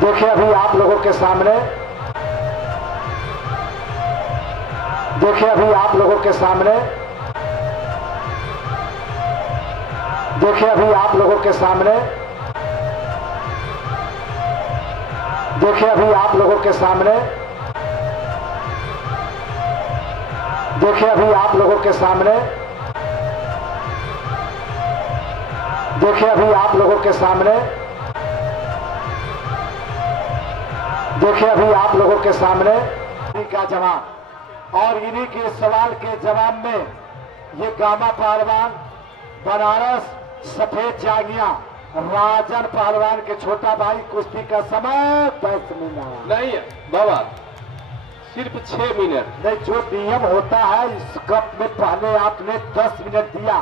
देखिए अभी आप लोगों के सामने देखिए अभी आप लोगों के सामने देखिए अभी आप लोगों के सामने देखिए अभी आप लोगों के सामने देखिए अभी आप लोगों के सामने देखिए अभी आप लोगों के सामने देखिए अभी आप लोगों के सामने का जवाब और इन्हीं के सवाल के जवाब में ये गामा पहलवान बनारस सफेद जांगिया राजन पहलवान के छोटा भाई कुश्ती का समय 10 मिनट नहीं बाबा, सिर्फ 6 मिनट नहीं। जो नियम होता है इस कप में पहले आपने 10 मिनट दिया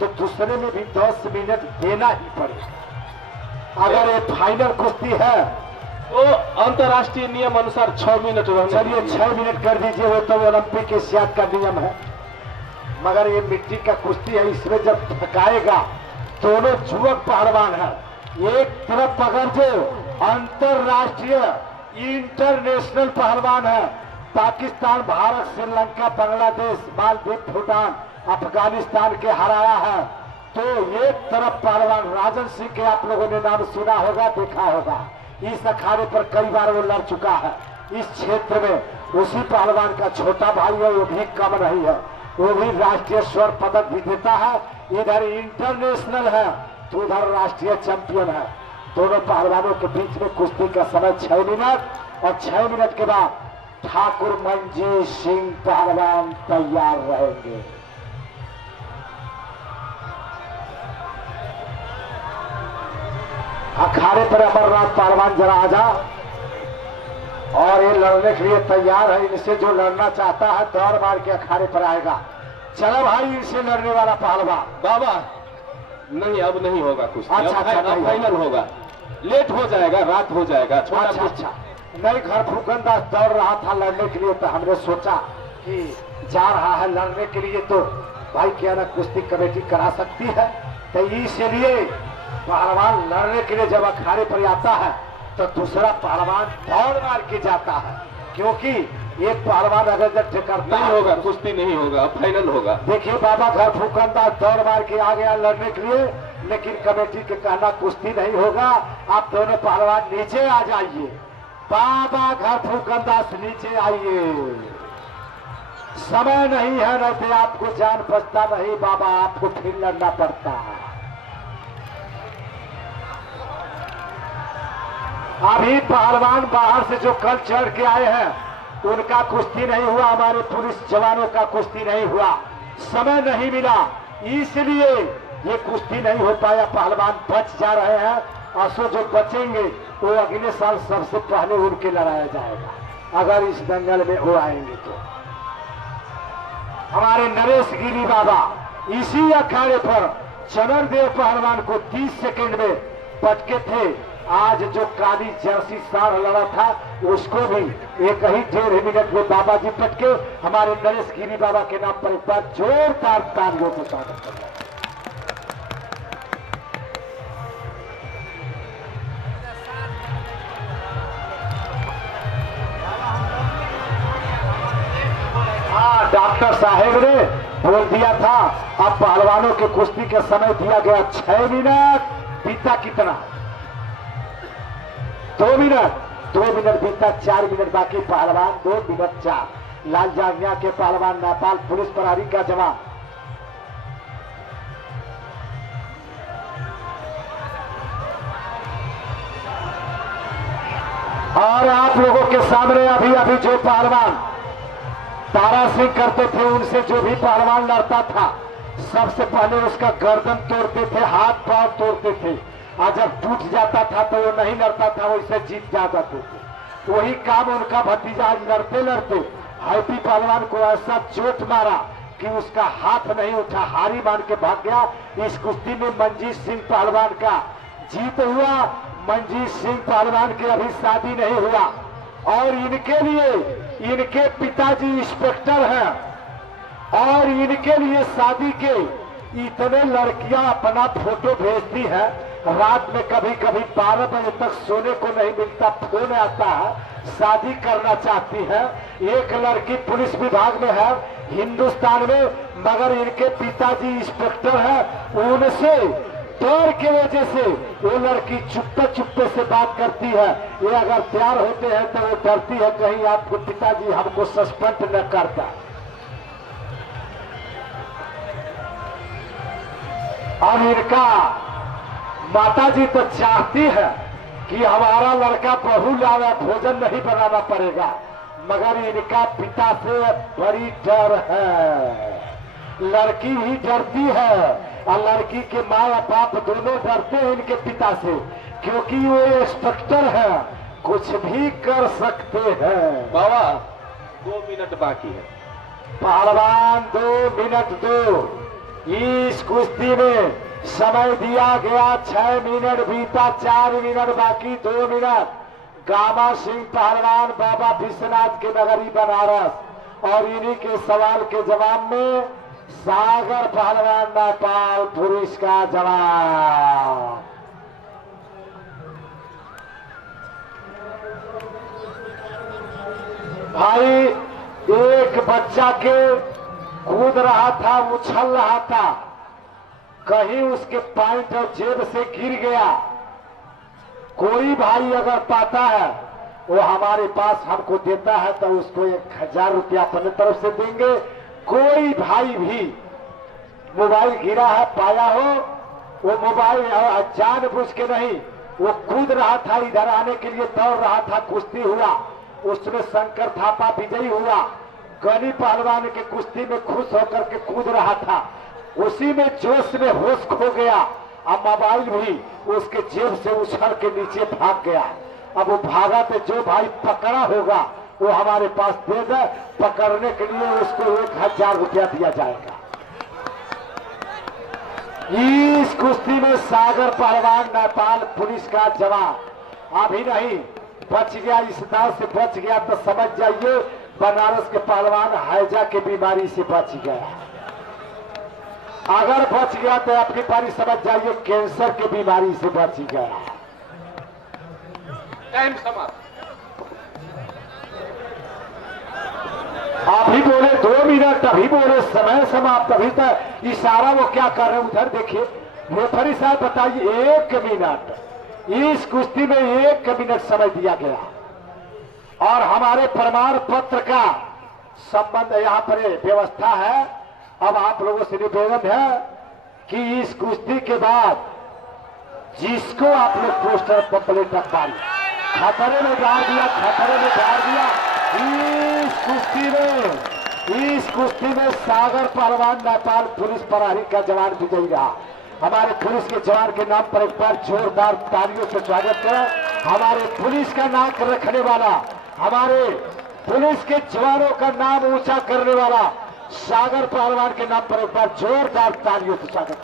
तो दूसरे में भी 10 मिनट देना ही पड़ेगा। अगर ये फाइनल कुश्ती है तो अंतर्राष्ट्रीय नियम अनुसार 6 मिनट रहने चलिए 6 मिनट कर दीजिए, वो तो ओलंपिक एशियाड का नियम है। मगर ये मिट्टी का कुश्ती है, इसमें जब थकाएगा दोनों युवक पहलवान है। एक तरफ अगर जो अंतरराष्ट्रीय इंटरनेशनल पहलवान है, पाकिस्तान, भारत, श्रीलंका, बांग्लादेश, मालदीव, भूटान, अफगानिस्तान के हराया है, तो एक तरफ पहलवान राजन सिंह के आप लोगों ने नाम सुना होगा, देखा होगा। इस अखाड़े पर कई बार वो लड़ चुका है। इस क्षेत्र में उसी पहलवान का छोटा भाई है, वो भी कम नहीं है, वो भी राष्ट्रीय स्वर्ण पदक भी देता है। इधर इंटरनेशनल है तो उधर राष्ट्रीय चैंपियन है। दोनों पहलवानों के बीच में कुश्ती का समय 6 मिनट और 6 मिनट के बाद ठाकुर मंजीत सिंह पहलवान तैयार रहेंगे। अखाड़े पर अमरनाथ पहलवान जरा आ जा, और ये लड़ने के लिए तैयार है। इनसे जो लड़ना चाहता है दौड़ मार के अखाड़े पर आएगा। चलो भाई, इनसे लड़ने वाला पहलवान। बाबा नहीं, अब नहीं होगा कुश्ती। अच्छा, अब फाइनल होगा, लेट हो जाएगा, रात हो जाएगा। अच्छा नहीं, घर फूकनदास दौड़ रहा था लड़ने के लिए, तो हमने सोचा कि जा रहा है लड़ने के लिए, तो भाई क्या ना कुश्ती कमेटी करा सकती है। तो इसलिए पहलवान लड़ने के लिए जब अखाड़े पर आता है तो दूसरा पहलवान दौड़ मार के जाता है, क्योंकि एक पहलवान अगर जब करता नहीं होगा, कुश्ती नहीं होगा, फाइनल होगा। देखिए बाबा घर फूकनदास दौड़ मार के आ गया लड़ने के लिए, लेकिन कमेटी के कहना कुश्ती नहीं होगा, आप दोनों पहलवान नीचे आ जाइए। बाबा घर फूकनदास नीचे आइए, समय नहीं है, नहीं तो आपको जान बचता नहीं बाबा, आपको फिर लड़ना पड़ता है। अभी पहलवान बाहर से जो कल चढ़ के आए हैं उनका कुश्ती नहीं हुआ, हमारे पुलिस जवानों का कुश्ती नहीं हुआ, समय नहीं मिला, इसलिए ये कुश्ती नहीं हो पाया। पहलवान बच जा रहे हैं, और जो बचेंगे वो अगले साल सबसे पहले उनके लड़ाया जाएगा, अगर इस दंगल में वो आएंगे तो। हमारे नरेश गिरी बाबा इसी अखाड़े पर चनरदेव पहलवान को 30 सेकंड में पटके थे। आज जो काली जर्सी सार लड़ा था उसको भी एक ही 1.5 मिनट में बाबा जी पटके। हमारे नरेश गिरी बाबा के नाम पर एक बार जोरदार तालियों से स्वागत करें। हाँ, डॉक्टर साहेब ने बोल दिया था, अब पहलवानों के कुश्ती के समय दिया गया 6 मिनट, बीता कितना 2 मिनट बीता, 4 मिनट बाकी, पहलवान 2 मिनट 4। लाल जांगिया के पहलवान नेपाल पुलिस प्रहरी का जवान। और आप लोगों के सामने अभी जो पहलवान तारा सिंह करते थे, उनसे जो भी पहलवान लड़ता था सबसे पहले उसका गर्दन तोड़ते थे, हाथ पांव तोड़ते थे, और जब टूट जाता था तो वो नहीं लड़ता था, वो इसे जीत जाता थे। वही काम उनका भतीजा आज लड़ते लड़ते हैप्पी पहलवान को ऐसा चोट मारा कि उसका हाथ नहीं उठा, हारी मान के भाग गया। इस कुश्ती में मंजीत सिंह पहलवान का जीत हुआ। मंजीत सिंह पहलवान की अभी शादी नहीं हुआ, और इनके लिए इनके पिताजी इंस्पेक्टर हैं, और इनके लिए शादी के इतने लड़कियां अपना फोटो भेजती हैं रात में कभी कभी 12 बजे तक सोने को नहीं मिलता, फोन आता है, शादी करना चाहती है। एक लड़की पुलिस विभाग में है हिंदुस्तान में, मगर इनके पिताजी इंस्पेक्टर है। उनसे डर की वजह से वो लड़की चुप्पे चुप्पे से बात करती है। ये अगर तैयार होते हैं तो वो डरती है कहीं आपको पिताजी हमको सस्पेंड न करता। अब इनका माताजी तो चाहती है कि हमारा लड़का बहू लावे, भोजन नहीं बनाना पड़ेगा, मगर इनका पिता से बड़ी डर है। लड़की ही डरती है और लड़की के माँ और बाप दोनों डरते हैं इनके पिता से, क्योंकि वो इंस्पेक्टर है, कुछ भी कर सकते हैं। बाबा 2 मिनट बाकी है। पहलवान 2 मिनट दो। इस कुश्ती में समय दिया गया 6 मिनट बीता, 4 मिनट बाकी, 2 मिनट। गामा सिंह पहलवान बाबा विश्वनाथ के नगरी बनारस, और इन्हीं के सवाल के जवाब में सागर पहलवान नेपाल पुलिस का जवाब। भाई एक बच्चा के कूद रहा था, उछल रहा था, कहीं उसके पैंट और जेब से गिर गया। कोई भाई अगर पाता है वो हमारे पास हमको देता है तो उसको 1000 रुपया अपने तरफ से देंगे। कोई भाई भी मोबाइल गिरा है पाया हो, वो मोबाइल जानबूझ के नहीं, वो कूद रहा था, इधर आने के लिए दौड़ रहा था, कुश्ती हुआ, उसमें शंकर थापा विजयी हुआ। गनी पहलवान के कुश्ती में खुश होकर के कूद रहा था, उसी में जोश में होश खो गया और मोबाइल भी उसके जेब से उछल के नीचे भाग गया। अब वो भागा तो जो भाई पकड़ा होगा वो हमारे पास दे दे, पकड़ने के लिए उसको 1000 रुपया दिया जाएगा। इस कुश्ती में सागर पहलवान नेपाल पुलिस का जवाब। अभी नहीं बच गया, इस दाव से बच गया तो समझ जाइए बनारस के पहलवान हैजा की बीमारी से बच गया। अगर बच गया तो अपनी बारी समझ जाइए कैंसर की बीमारी से बच गया। टाइम समाप्त। अभी बोले 2 मिनट, अभी बोले समय समाप्त। अभी तक इशारा वो क्या कर रहे हैं उधर देखिए। रेफरी साहब बताइए 1 मिनट, इस कुश्ती में 1 मिनट समय दिया गया और हमारे प्रमाण पत्र का संबंध यहाँ पर व्यवस्था है। अब आप लोगों से निवेदन है कि इस कुश्ती के बाद जिसको आप लोग पोस्टर पंपलेट रखवाई, खतरे में डाल दिया, खतरे में डाल दिया। इस कुश्ती में सागर पहलवान नेपाल पुलिस प्रहरी का जवान विजयी रहा। हमारे पुलिस के जवान के नाम पर एक बार जोरदार तालियों से स्वागत करें। हमारे पुलिस का नाम रखने वाला, हमारे पुलिस के जवानों का नाम ऊंचा करने वाला सागर पहलवान के नाम पर एक बार जोरदार तालियों से स्वागत।